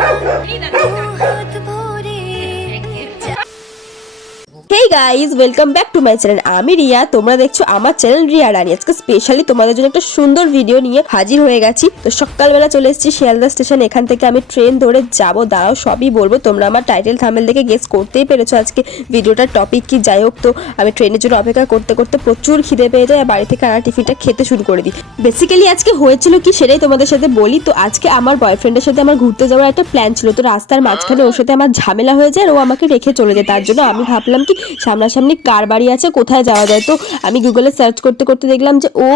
可以的可的 guys welcome back to my channel আমি রিয়া, তোমরা দেখছ আমার চ্যানেল রিয়া রানী। আজকে স্পেশালি তোমাদের জন্য একটা সুন্দর ভিডিও নিয়ে হাজির হয়ে গেছি। তো সকালবেলা চলে এসেছি শিয়ালদা স্টেশন এখান থেকে আমি ট্রেন ধরে যাব, দাঁড়াও, সবই বলব। তোমরা আমার টাইটেল থামেল দেখে গেস করতেই পেরেছ আজকে ভিডিওটার টপিক কি, যাই হোক তো। আমি ট্রেনের জন্য অপেক্ষা করতে করতে প্রচুর খিদে পেয়ে যায় বাড়ি থেকে আনা টিফিনটা খেতে শুরু করে দিই। বেসিক্যালি আজকে হয়েছিল কি, সেটাই তোমাদের সাথে বলি। তো আজকে আমার বয়ফ্রেন্ডের সাথে আমার ঘুরতে যাওয়ার একটা প্ল্যান ছিল। তো রাস্তার মাঝখানে ওর সাথে আমার ঝামেলা হয়ে যায় ও আমাকে রেখে চলে যায়। তার জন্য আমি ভাবলাম কি সামনাসামনি কার বাড়ি আছে, কোথায় যাওয়া যায়? তো আমি গুগলে সার্চ করতে করতে দেখলাম যে, ও,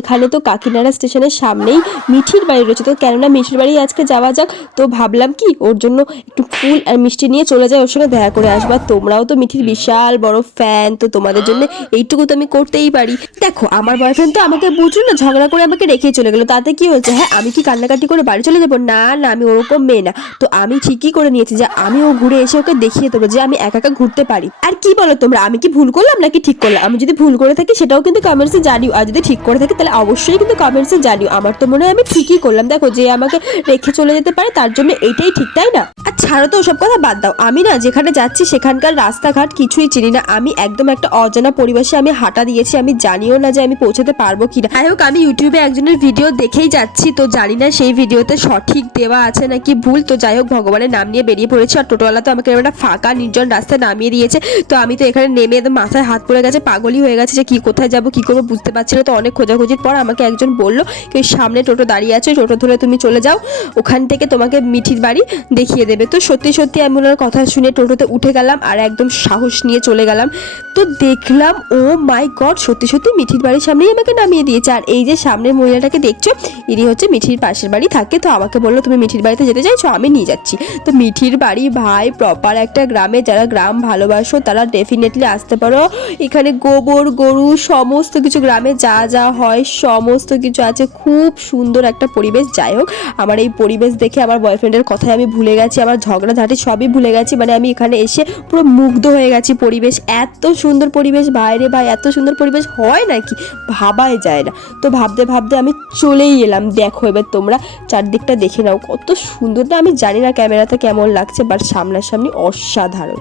এখানে তো কাকিনাড়া স্টেশনের সামনেই মিঠির বাড়ি রয়েছে। তো কেননা মিঠির বাড়ি আজকে যাওয়া যাক, তো ভাবলাম কি, ওর জন্য একটু ফুল আর মিষ্টি নিয়ে চলে যায় ওর সঙ্গে দেখা করে আসবা। তোমরাও তো মিঠির বিশাল বড় ফ্যান তো তোমাদের জন্য এইটুকু তো আমি করতেই পারি। দেখো, আমার বয়ফ্রেন্ড তো আমাকে বুঝলো না, ঝগড়া করে আমাকে রেখেই চলে গেলো। তাতে কি হয়েছে হ্যাঁ আমি কি কান্নাকাটি করে বাড়ি চলে যাব? না না, আমি ওরকম মেয়ে না। তো আমি ঠিকই করে নিয়েছি যে, আমি ও ঘুরে এসে ওকে দেখিয়ে দেবো যে, আমি একা একা ঘুরতে পারি। আর কি বলো তোমরা, আমি কি ভুল করলাম নাকি ঠিক করলাম? আমি যদি ভুল করে থাকি, সেটাও কিন্তু কমেন্টসে জানিও। আর যদি ঠিক করে থাকি, তাহলে অবশ্যই কিন্তু কমেন্টসে জানিও। আমার তো মনে হয় আমি ঠিকই করলাম। দেখো, যে আমাকে রেখে চলে যেতে পারে, তার জন্য এটাই ঠিক, তাই না? আর ছাড়ো তো ওসব কথা বাদ দাও। আমি না যেখানে যাচ্ছি, সেখানকার রাস্তাঘাট কিছুই চিনি না। আমি একদম একটা অজানা পরিবেশে আমি হাঁটা দিয়েছি। আমি জানিও না যে আমি পৌঁছাতে পারব কিনা। যাই হোক, আমি ইউটিউবে একজনের ভিডিও দেখেই যাচ্ছি। তো জানি না সেই ভিডিওতে সঠিক দেওয়া আছে নাকি ভুল। তো যাই হোক, ভগবানের নাম নিয়ে বেরিয়ে পড়েছি। আর টোটোওয়ালা তো আমাকে একটা ফাঁকা, নির্জন রাস্তায় নামিয়ে দিয়েছে। তো আমি তো এখানে নেমে একদম মাথায় হাত পড়ে গেছে, পাগলই হয়ে গেছে যে কি কোথায় যাব, কি করব বুঝতে পারছি না। তো অনেক খোঁজাখুঁজির পর আমাকে একজন বলল কি সামনে টোটো দাঁড়িয়ে আছে, টোটো ধরে তুমি চলে যাও, ওখান থেকে তোমাকে মিঠির বাড়ি দেখিয়ে দেবে। তো সত্যি সত্যি আমি ওনার কথা শুনে টোটোতে উঠে গেলাম আর একদম সাহস নিয়ে চলে গেলাম। তো দেখলাম ও মাই গড সত্যি সত্যি মিঠির বাড়ির সামনেই আমাকে নামিয়ে দিয়েছে। আর এই যে সামনের মহিলাটাকে দেখছ, ইনি হচ্ছে মিঠির পাশের বাড়ি থাকে। তো আমাকে বলল, তুমি মিঠির বাড়িতে যেতে চাইছো? আমি নিয়ে যাচ্ছি। তো মিঠির বাড়ি ভাই প্রপার একটা গ্রামে, যারা গ্রাম ভালোবাসো, তারা ডেফিনেটলি আসতে পারো। এখানে গোবর, গরু, সমস্ত কিছু গ্রামে যা যা হয়, সমস্ত কিছু আছে। খুব সুন্দর একটা পরিবেশ। যাই হোক, আমার এই পরিবেশ দেখে আমার বয়ফ্রেন্ডের কথায় আমি ভুলে গেছি, আমার ঝগড়াঝাটি সবই ভুলে গেছি। মানে আমি এখানে এসে পুরো মুগ্ধ হয়ে গেছি পরিবেশ। এত সুন্দর পরিবেশ, বাইরে বা এত সুন্দর পরিবেশ হয় নাকি? ভাবাই যায় না। তো ভাবতে ভাবতে আমি চলেই এলাম। দেখো এবার তোমরা চারদিকটা দেখে নাও। কত সুন্দর। না, আমি জানি না ক্যামেরাতে কেমন লাগছে বাট সামনাসামনি অসাধারণ।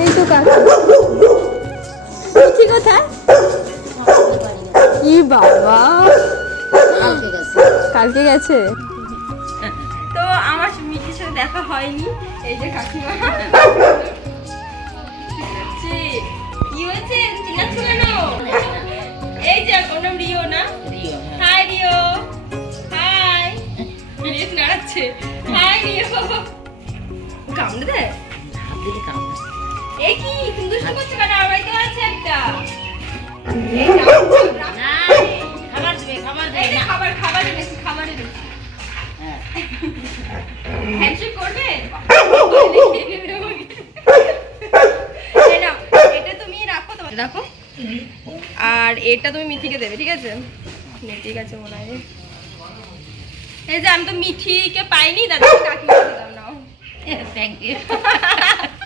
এই তো কাছে কি কোথায় কি বাবা। কালকে গেছে? তো আমার মিঠির সাথে দেখা হয়নি, এই যে কাকিমা। কি হয়েছে? কামড়ে দেয় এই কি? তুমি দুষ্টু করছ কেন আমার বাড়িতে আছে একটা। খাবার খাবার এনেছি খাবার এনেছি হ্যান্ডশেক করবে? এটা তুমি রাখো তোমার। রাখো। আর এটা তুমি মিঠিকে দেবে ঠিক আছে? ঠিক আছে মনে হয়। এই যে আমি তো মিঠিকে পাইনি দাদা কাকিমা দিলাম। Thank you.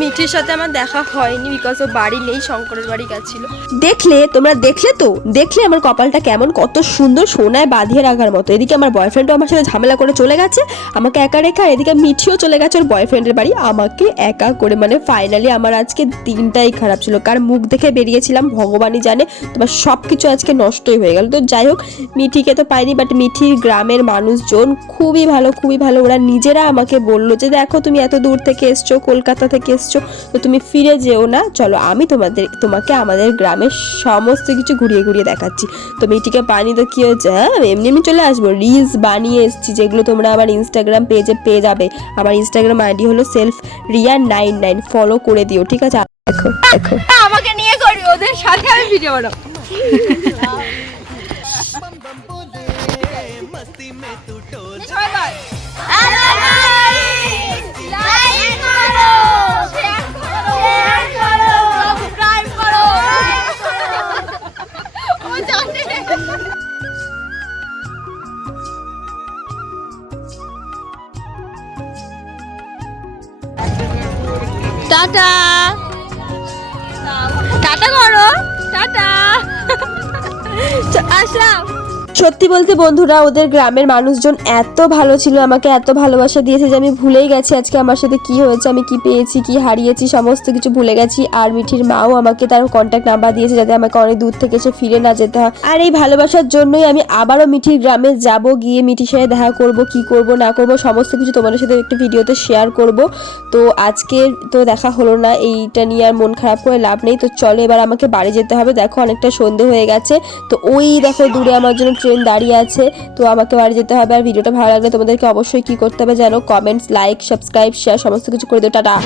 মিঠির সাথে আমার দেখা হয়নি বিকজ ও বাড়ি নেই, শঙ্করের বাড়ি গেছিল। দেখলে, তোমরা দেখলে তো? দেখলে আমার কপালটা কেমন? কত সুন্দর সোনায় বাঁধিয়ে রাখার মতো। এদিকে আমার বয়ফ্রেন্ডও আমার সাথে ঝামেলা করে চলে গেছে। আমাকে একা রেখা, এদিকে মিঠিও চলে গেছে ওর বয়ফ্রেন্ডের বাড়ি। আমাকে একা করে মানে ফাইনালি আমার আজকে দিনটাই খারাপ ছিল। কার মুখ দেখে বেরিয়েছিলাম, ভগবানই জানে। তোমার সব কিছু আজকে নষ্টই হয়ে গেল। তো যাই হোক, মিঠিকে তো পাইনি বাট মিঠির গ্রামের মানুষজন খুবই ভালো খুবই ভালো। ওরা নিজেরা আমাকে বলল যে, দেখো, তুমি এত দূর থেকে এসছো, কলকাতা থেকে এসছো তো তুমি ফিরে যেও না চলো আমি তোমাদের তোমাকে আমাদের গ্রামের সমস্ত কিছু ঘুরিয়ে ঘুরিয়ে দেখাচ্ছি তো মেয়েটিকে পানি তো কী হয়েছে হ্যাঁ এমনি এমনি চলে আসব রিলস বানিয়ে এসছি যেগুলো তোমরা আমার ইনস্টাগ্রাম পেজে পেয়ে যাবে আমার ইনস্টাগ্রাম আইডি হলো self Riya nine nine follow করে দিও ঠিক আছে দেখো দেখো আমাকে নিয়ে করি ওদের সাথে আমি ভিডিও বানাবো টাটা। টাটা করো টাটা। আসলাম। সত্যি বলতে বন্ধুরা, ওদের গ্রামের মানুষজন এত ভালো ছিল, আমাকে এত ভালোবাসা দিয়েছে যে আমি ভুলেই গেছি আজকে আমার সাথে কি হয়েছে, আমি কি পেয়েছি, কি হারিয়েছি, সমস্ত কিছু ভুলে গেছি। আর মিঠির মাও আমাকে তার কন্ট্যাক্ট নাম্বার দিয়েছে যাতে আমাকে অনেক দূর থেকে এসে ফিরে না যেতে হয়। আর এই ভালোবাসার জন্যই আমি আবারও মিঠির গ্রামে যাব, গিয়ে মিঠির সাথে দেখা করব, কি করব, না করব, সমস্ত কিছু তোমাদের সাথে একটি ভিডিওতে শেয়ার করব। তো আজকে তো দেখা হলো না, এইটা নিয়ে আর মন খারাপ করে লাভ নেই। তো চলো এবার আমাকে বাড়ি যেতে হবে, দেখো অনেকটা সন্ধে হয়ে গেছে। তো ওই দেখো দূরে আমার জন্য ট্রেন দাঁড়িয়ে আছে, তো আমাকে বাড়ি যেতে হবে। আর ভিডিওটা ভালো লাগলে তোমাদেরকে অবশ্যই কি করতে হবে জানো? কমেন্টস লাইক সাবস্ক্রাইব শেয়ার সমস্ত কিছু করে দিও। টাটা!